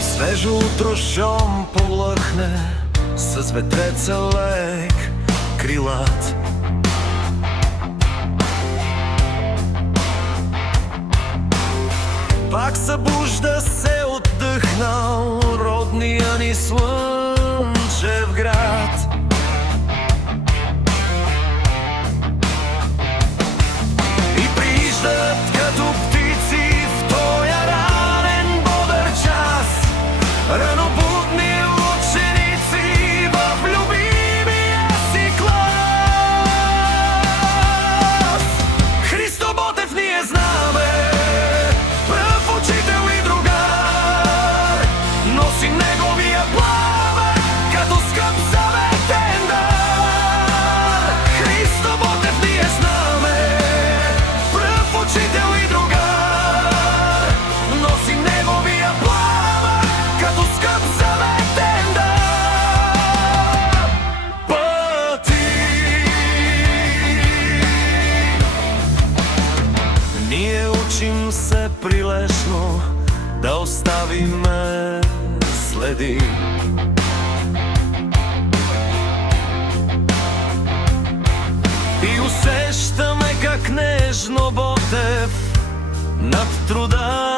Свежо утро щом полъхне, с ветреца лек крилат. Пак събужда се отдъхнал родния ни слънчев град. И прииждат като птици в тоя ранен бодър час ранобудни ученици в любимия си клас. Христо Ботев ние знаме, пръв учител и другар, носи неговия пламък като скъп заветен дар. Христо Ботев ние знаме, пръв учител и другар, носи неговия пламък като скъп заветен дар. Пъти ние учим се прилежно да оставиме следи. И усещаме как нежно Ботев над труда